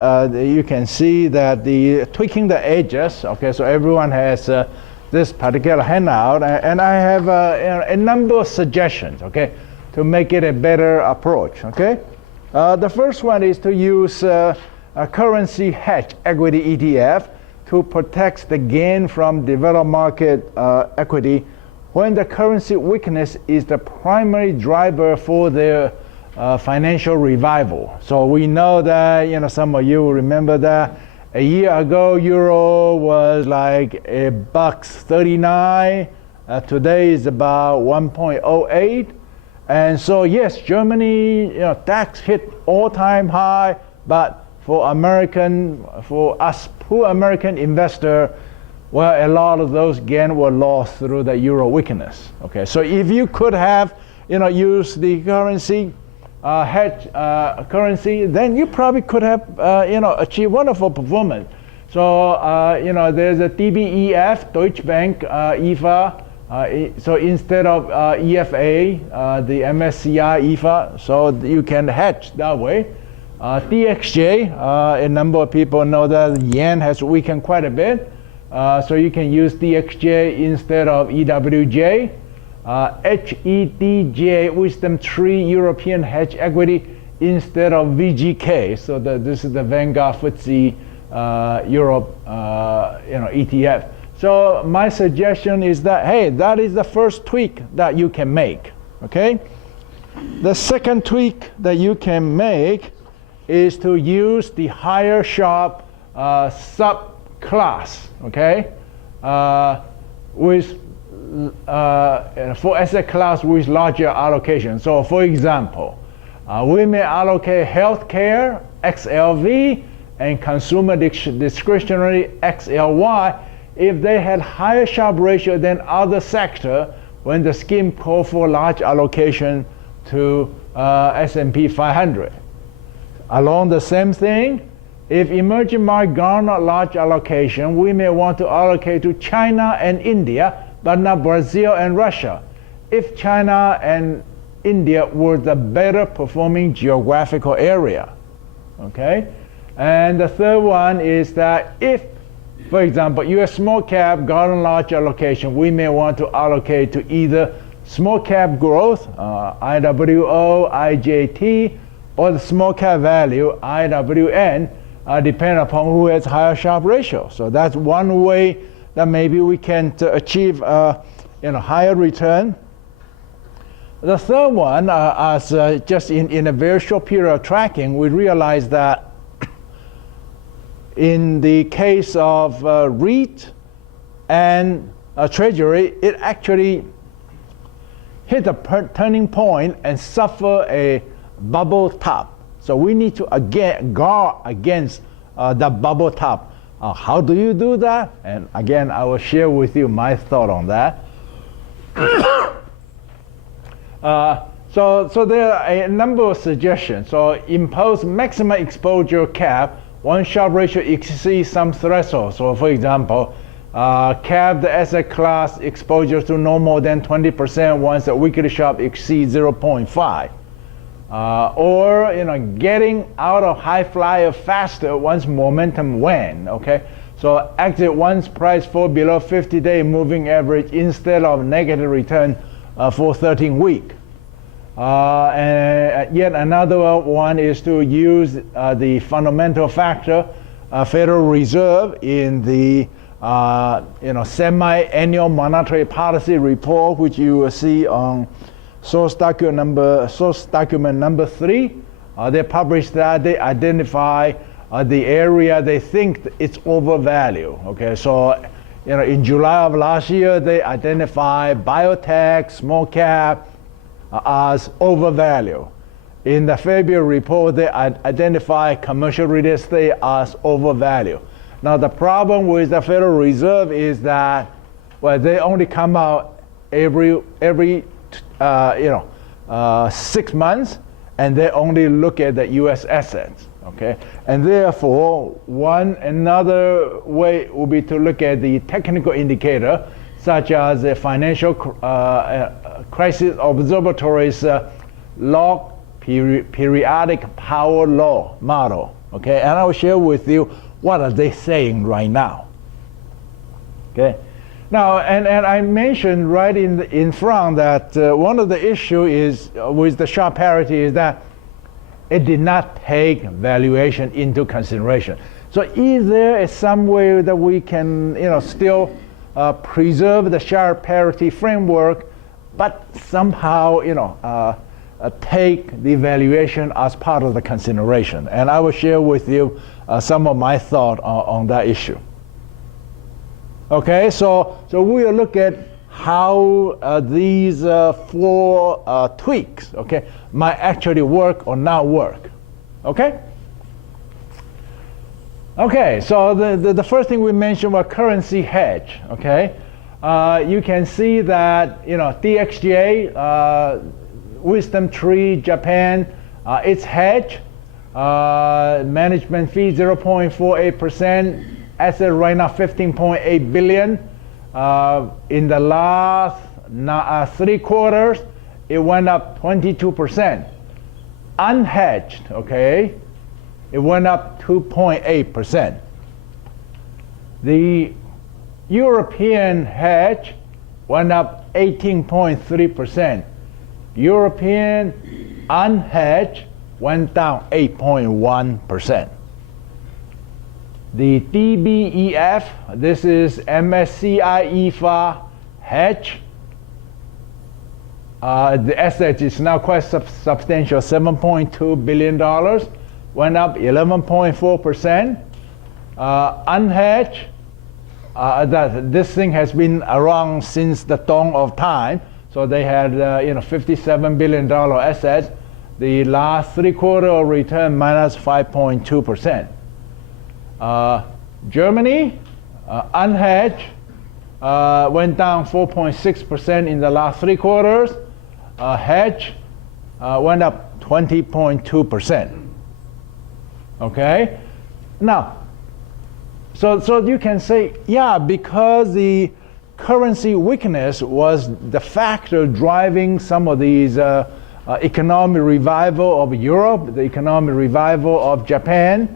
you can see that the tweaking the edges. Okay, so everyone has this particular handout, and I have a number of suggestions. Okay, to make it a better approach. Okay, the first one is to use a currency hedge equity ETF to protect the gain from developed market equity when the currency weakness is the primary driver for their financial revival. So we know that, some of you remember that a year ago euro was like $1.39. Today is about 1.08. And so yes, Germany, DAX hit all-time high, but for us poor American investor, well, a lot of those gains were lost through the euro weakness. Okay, so if you could have, used the currency hedge currency, then you probably could have, achieved wonderful performance. So, there's a DBEF, Deutsche Bank, EFA. So instead of EFA, the MSCI EFA, so you can hedge that way. DXJ, a number of people know that the yen has weakened quite a bit. So you can use DXJ instead of EWJ. HEDJ, Wisdom Tree European Hedge Equity instead of VGK. So this is the Vanguard FTSE Europe ETF. So my suggestion is that, hey, that is the first tweak that you can make. Okay? The second tweak that you can make is to use the higher Sharpe subclass, okay, with for asset class with larger allocation. So for example, we may allocate healthcare XLV and consumer discretionary XLY if they had higher Sharpe ratio than other sector when the scheme called for large allocation to S&P 500. Along the same thing, if emerging market garner large allocation, we may want to allocate to China and India, but not Brazil and Russia, if China and India were the better performing geographical area. Okay? And the third one is that if, for example, US small cap garner large allocation, we may want to allocate to either small cap growth, IWO, IJT, or the small cap value, IWN, depending upon who has higher Sharpe ratio. So that's one way that maybe we can achieve higher return. The third one, as just in a very short period of tracking, we realized that in the case of REIT and Treasury, it actually hit a turning point and suffer a bubble top. So we need to again guard against the bubble top. How do you do that? And again, I will share with you my thought on that. So there are a number of suggestions. So impose maximum exposure cap when Sharpe ratio exceeds some threshold. So for example, cap the asset class exposure to no more than 20% once the weekly Sharpe exceeds 0.5. Or getting out of high flyer faster once momentum wane. Okay, so exit once price fall below 50-day moving average instead of negative return for 13 week. And yet another one is to use the fundamental factor Federal Reserve in the semi-annual monetary policy report, which you will see on source document number 3. They published that. They identify the area they think it's overvalued. Okay, so in July of last year, they identified biotech, small cap as overvalued. In the February report, they identify commercial real estate as overvalued. Now the problem with the Federal Reserve is that, well, they only come out every 6 months, and they only look at the U.S. assets. Okay, and therefore another way would be to look at the technical indicator, such as the Financial Crisis Observatory's log periodic power law model. okay? And I will share with you what are they saying right now, okay? Now, and I mentioned right in front that one of the issue is with the Sharpe Parity is that it did not take valuation into consideration. So is there some way that we can, still preserve the Sharpe Parity framework, but somehow, take the valuation as part of the consideration? And I will share with you some of my thought on that issue. Okay, so we will look at how these four tweaks, okay, might actually work or not work. Okay? Okay, so the first thing we mentioned was currency hedge. Okay, you can see that DXJ, Wisdom Tree, Japan, it's hedge. Management fee 0.48%. Asset right now 15.8 billion. In the last 3 quarters, it went up 22%. Unhedged, okay, it went up 2.8%. The European hedge went up 18.3%. European unhedged went down 8.1%. The DBEF, this is MSCI EFA hedge. The asset is now quite substantial, $7.2 billion, went up 11.4%. Unhedged, this thing has been around since the dawn of time. So they had $57 billion assets. The last 3 quarter return minus 5.2%. Germany, unhedged, went down 4.6% in the last 3 quarters. Hedge went up 20.2%. Okay? Now, so you can say, yeah, because the currency weakness was the factor driving some of these economic revival of Europe, the economic revival of Japan,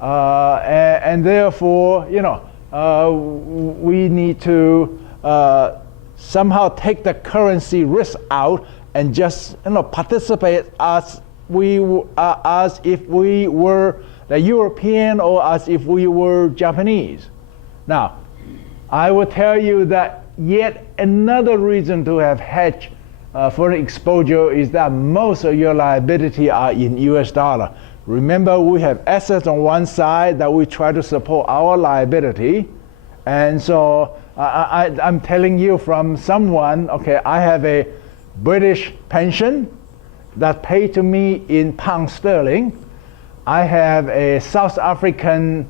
and therefore, we need to somehow take the currency risk out and just participate as if we were the European or as if we were Japanese. Now, I will tell you that yet another reason to have hedge foreign exposure is that most of your liability are in US dollar. Remember, we have assets on one side that we try to support our liability. And so I'm telling you from someone, okay, I have a British pension that paid to me in pound sterling. I have a South African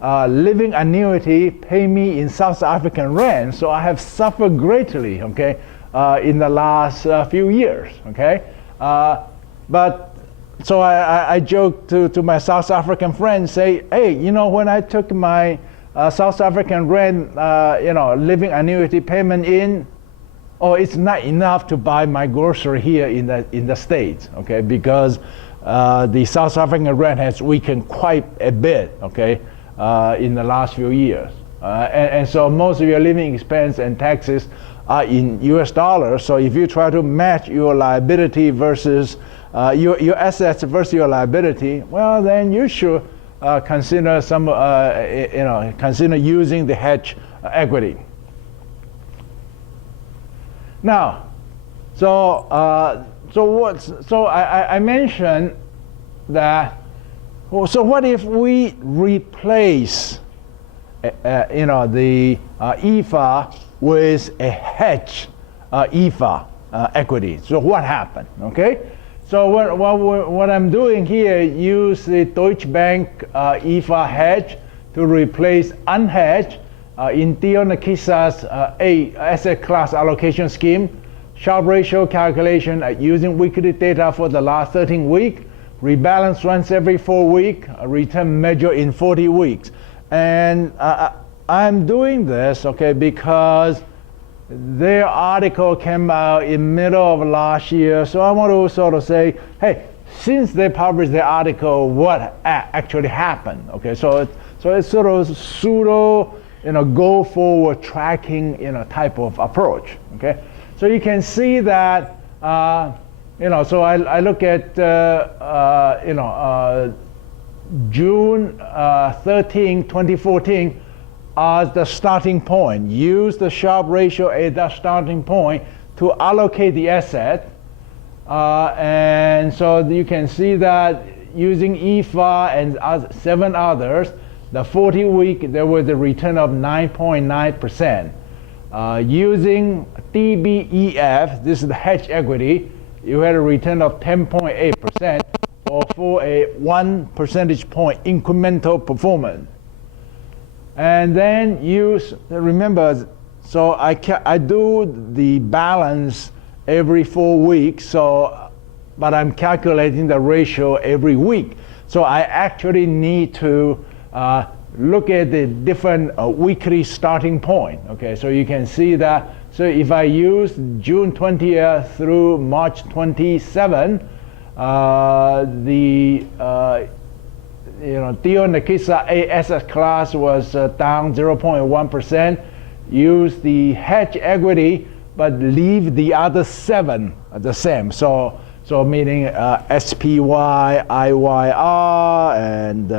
living annuity pay me in South African rand. So I have suffered greatly, okay, in the last few years, okay. So I joke to my South African friends, say, hey, when I took my South African rand, living annuity payment in, it's not enough to buy my grocery here in the States, okay, because the South African rand has weakened quite a bit, okay, in the last few years. And so most of your living expense and taxes are in US dollars. So if you try to match your liability versus your assets versus your liability, well, then you should consider consider using the hedge equity. Now, I mentioned that. So what if we replace the EFA with a hedge EFA equity? So what happened? Okay. So what I'm doing here, use the Deutsche Bank EFA hedge to replace unhedged in Theo Nakisa's asset class allocation scheme. Sharpe ratio calculation using weekly data for the last 13 weeks. Rebalance runs every 4 weeks. Return measure in 40 weeks. And I'm doing this, okay, because their article came out in middle of last year. So I want to sort of say, hey, since they published the article, what actually happened. Okay, so it's sort of pseudo, go forward tracking, type of approach. Okay, so you can see that, so I look at, June 13, 2014 as the starting point. Use the Sharpe ratio as the starting point to allocate the asset. And so you can see that using EFA and 7 others, the 40-week, there was a return of 9.9%. Using TBEF, this is the hedge equity, you had a return of 10.8%, or for a 1 percentage point incremental performance. And then remember, so I do the balance every 4 weeks, but I'm calculating the ratio every week. So I actually need to look at the different weekly starting point. Okay, so you can see that. So if I use June 20th through March 27, the Theo Nakisa A asset class was down 0.1%. Use the hedge equity, but leave the other 7 the same. So meaning SPY, IYR, and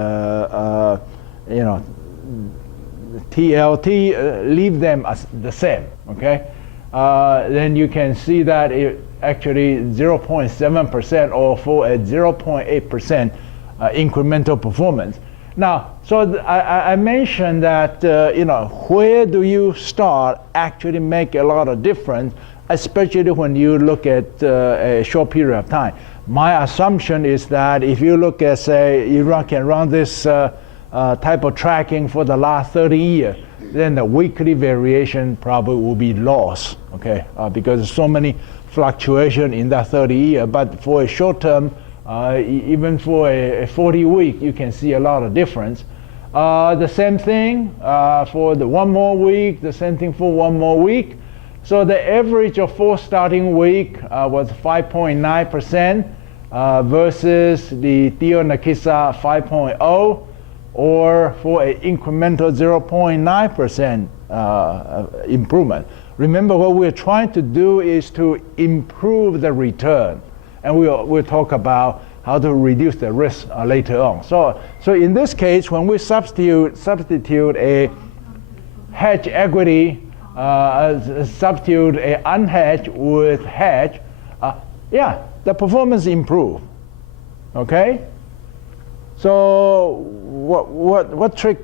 TLT, leave them as the same. Okay, then you can see that it actually 0.7% or for a 0.8% incremental performance. Now, so I mentioned that where do you start actually make a lot of difference, especially when you look at a short period of time. My assumption is that if you look at, say, you can run this type of tracking for the last 30 years, then the weekly variation probably will be lost, okay, because there's so many fluctuation in that 30 years. But for a short term, even for a 40-week, you can see a lot of difference. The same thing for the 1 more week, the same thing for 1 more week. So the average of 4 starting week was 5.9% versus the Theo Nakisa 5.0, or for an incremental 0.9% improvement. Remember, what we're trying to do is to improve the return. And we'll talk about how to reduce the risk later on. So in this case, when we substitute a hedge equity, substitute a unhedged with hedge, the performance improve. Okay. So what trick?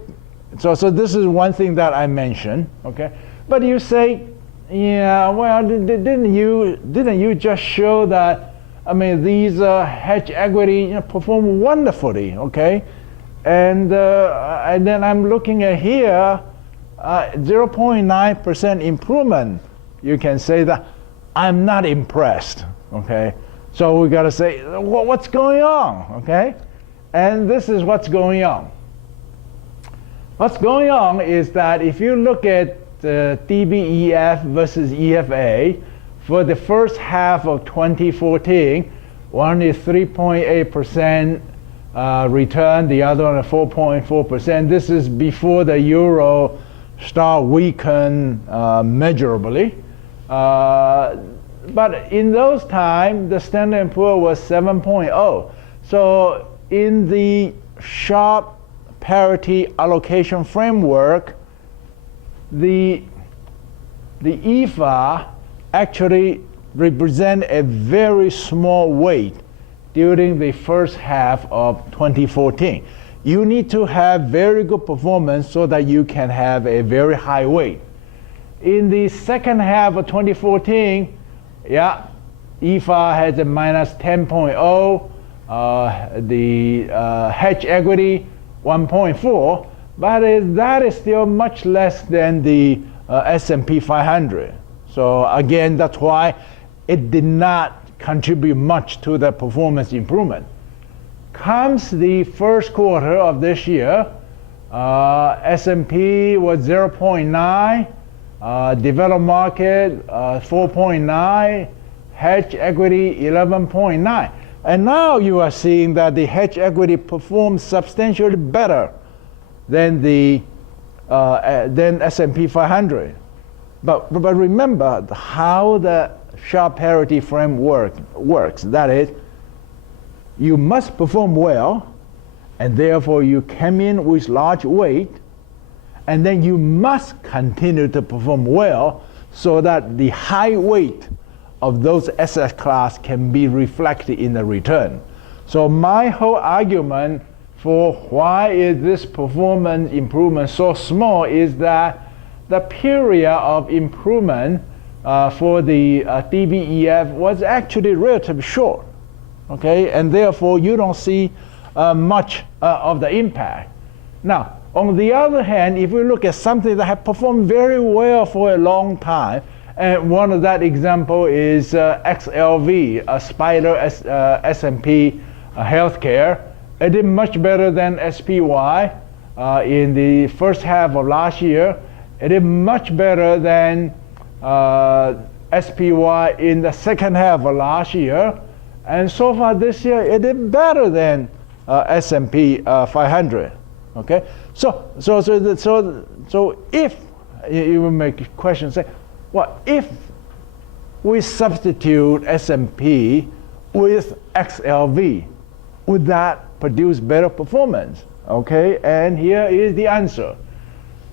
So this is one thing that I mentioned. Okay. But you say, yeah, well, didn't you just show that? I mean, these hedge equity perform wonderfully, okay? And then I'm looking at here, 0.9% improvement. You can say that I'm not impressed, okay? So we got to say, what's going on, okay? And this is what's going on. What's going on is that if you look at TBEF versus EFA, for the first half of 2014, one is 3.8% return, the other one is 4.4%. This is before the euro start weaken measurably. But in those times, the Standard & Poor's was 7.0. So in the Sharpe Parity allocation framework, the EFA actually represent a very small weight during the first half of 2014. You need to have very good performance so that you can have a very high weight. In the second half of 2014, EFA has a minus 10.0, the hedge equity 1.4, but that is still much less than the S&P 500. So again, that's why it did not contribute much to the performance improvement. Comes the first quarter of this year, S&P was 0.9, developed market 4.9, hedge equity 11.9. And now you are seeing that the hedge equity performs substantially better than the than S&P 500. But remember how the Sharpe Parity framework works. That is, you must perform well, and therefore you come in with large weight, and then you must continue to perform well so that the high weight of those asset class can be reflected in the return. So my whole argument for why is this performance improvement so small is that the period of improvement for the DBEF was actually relatively short, okay? And therefore you don't see much of the impact. Now, on the other hand, if we look at something that has performed very well for a long time, and one of that example is XLV, Spider S&P Healthcare. It did much better than SPY in the first half of last year. It did much better than SPY in the second half of last year. And so far this year, it did better than S&P 500. Okay, so if you will make a question, say, well, if we substitute S&P with XLV, would that produce better performance? Okay, and here is the answer.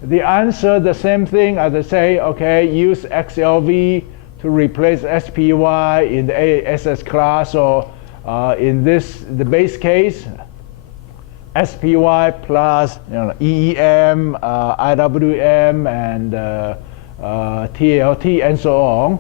The answer, the same thing as I say, okay, use XLV to replace SPY in the ASS class, or in the base case, SPY plus EEM, IWM, and TLT, and so on.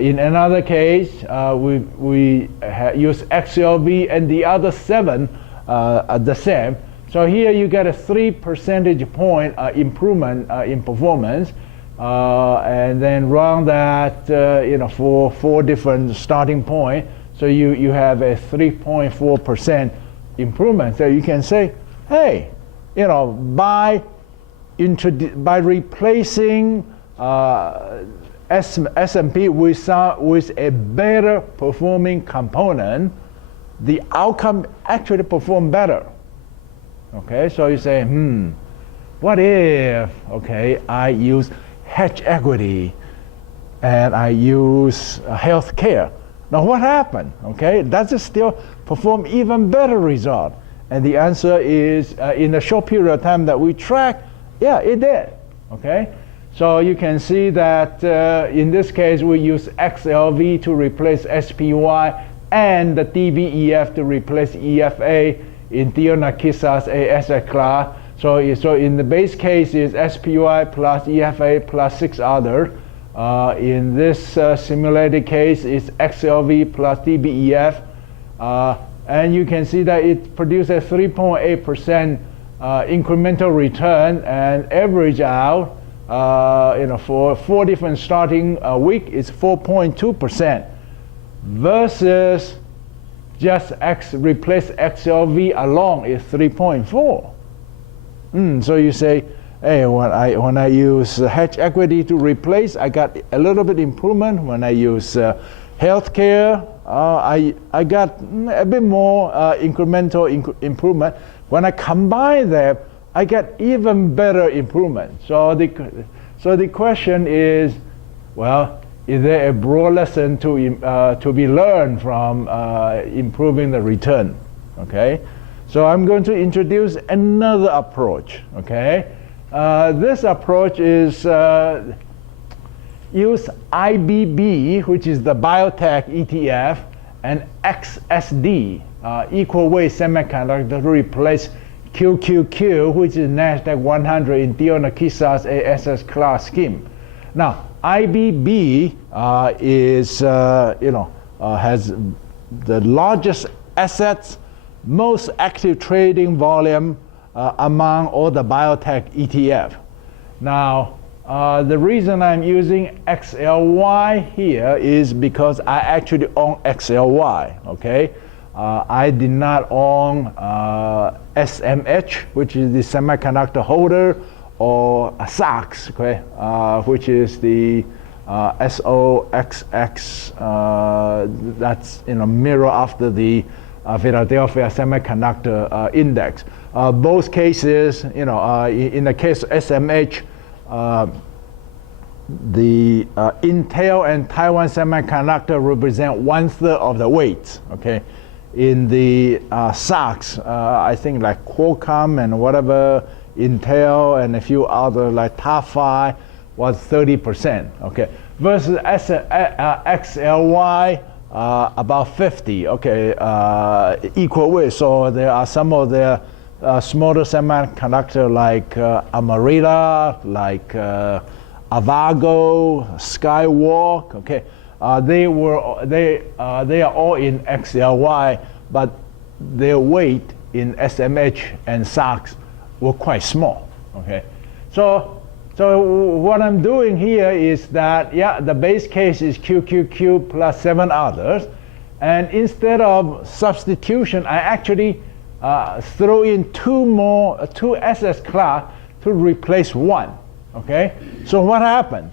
In another case, we use XLV, and the other 7 are the same. So here you get a 3 percentage point improvement in performance, and then run that for 4 different starting points. So you have a 3.4% improvement. So you can say, hey, by replacing S&P with a better performing component, the outcome actually performed better. Okay, so you say, what if, okay, I use hedge equity and I use healthcare? Now what happened? Okay, does it still perform even better result? And the answer is, in the short period of time that we track, yeah, it did. Okay, so you can see that in this case we use XLV to replace SPY and the DBEF to replace EFA in Thiionakissa's asset class. So in the base case is SPY plus EFA plus 6 others. In this simulated case, it's XLV plus DBEF. And you can see that it produces a 3.8% incremental return, and average out for 4 different starting week is 4.2% versus just replace XLV alone is 3.4. So you say, hey, when I use hedge equity to replace, I got a little bit improvement. When I use healthcare, I got a bit more incremental improvement. When I combine them, I get even better improvement. So the question is, well, is there a broad lesson to be learned from improving the return? Okay, so I'm going to introduce another approach. Okay, this approach is use IBB, which is the biotech ETF, and XSD, equal weight semiconductor, to replace QQQ, which is NASDAQ 100 in Thiionakissa's ASS class scheme. Now, IBB has the largest assets, most active trading volume among all the biotech ETF. Now, the reason I'm using XLY here is because I actually own XLY. Okay, I did not own SMH, which is the semiconductor holder, or SOX, okay, which is the SOXX, that's mirror after the Philadelphia Semiconductor Index. Both cases, in the case of SMH, the Intel and Taiwan Semiconductor represent 1/3 of the weight. Okay, in the SOX, I think like Qualcomm and whatever, Intel and a few other like top 5 was 30%. Okay, versus XLY about 50. Okay, equal weight. So there are some of the smaller semiconductor like Amarita, like Avago, Skywalk. Okay, they are all in XLY, but their weight in SMH and SOX were quite small. Okay, so what I'm doing here is that, the base case is QQQ plus 7 others, and instead of substitution, I actually throw in two SS class to replace one. Okay, so what happened?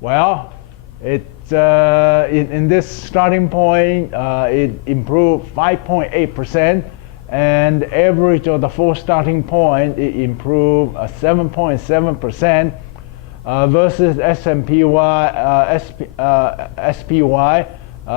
Well, it in this starting point, it improved 5.8%, and the average of the 4 starting point, it improved 7.7%, versus SPY,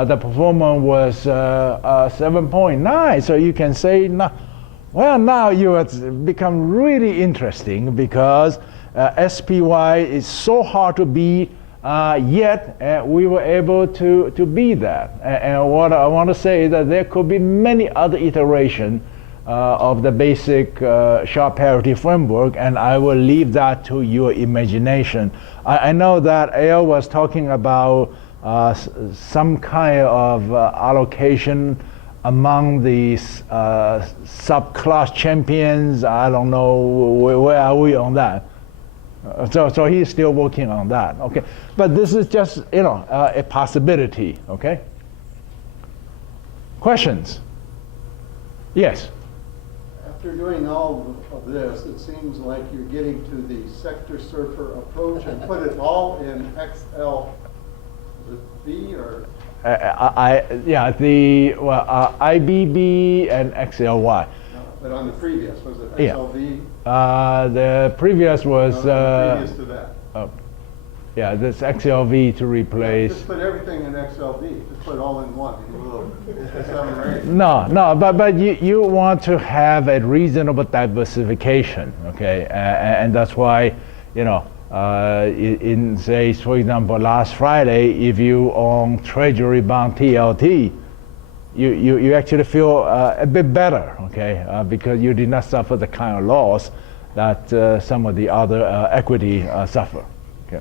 the performance was 7.9. So you can say, now you have become really interesting, because SPY is so hard to beat, yet we were able to beat that. And what I want to say is that there could be many other iterations of the basic Sharpe Parity framework, and I will leave that to your imagination. I know that Al was talking about some kind of allocation among the subclass champions. I don't know, where are we on that? So he's still working on that. Okay, but this is just a possibility. Okay. Questions? Yes. After doing all of this, it seems like you're getting to the sector surfer approach and put it all in XLV or? IBB and XLY. But on the previous, was it XLV? The previous was. Previous to that. This XLV to replace. Just put everything in XLV. Just put it all in one. No, but you want to have a reasonable diversification, okay? And that's why, in say, for example, last Friday, if you own Treasury bond TLT, you actually feel a bit better, okay? Because you did not suffer the kind of loss that some of the other equity suffer. Okay.